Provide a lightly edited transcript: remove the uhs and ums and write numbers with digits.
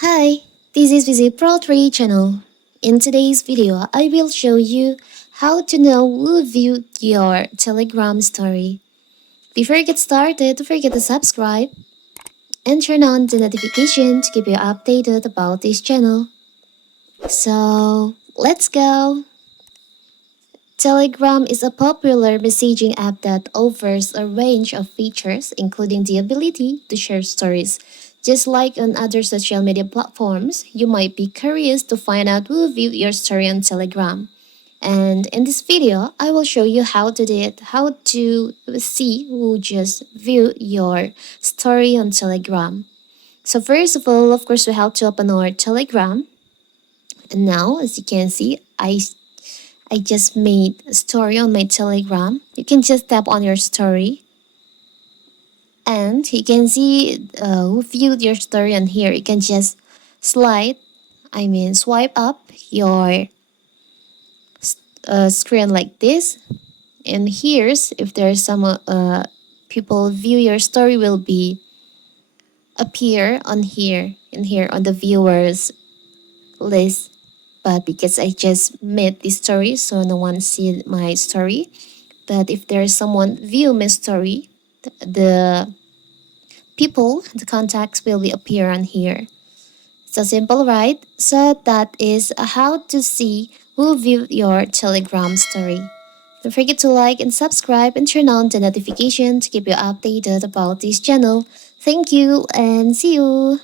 Hi, this is Visit Pro 3 channel. In today's video, I will show you how to know who viewed your Telegram story. Before you get started, don't forget to subscribe and turn on the notification to keep you updated about this channel. So, let's go! Telegram is a popular messaging app that offers a range of features, including the ability to share stories. Just like on other social media platforms, you might be curious to find out who viewed your story on Telegram. And in this video, I will show you how to do it, how to see who just viewed your story on Telegram. So first of all, of course, we have to open our Telegram. And now, as you can see, I just made a story on my Telegram. You can just tap on your story and you can see who viewed your story on here. You can just swipe up your screen like this. And here's if there's some people view your story will be appear on here in here on the viewers list. But because I just made this story, so no one see my story. But if there's someone view my story, the people, the contacts will be appear on here. So simple, right? So that is how to see who viewed your Telegram story. Don't forget to like and subscribe and turn on the notification to keep you updated about this channel. Thank you and see you!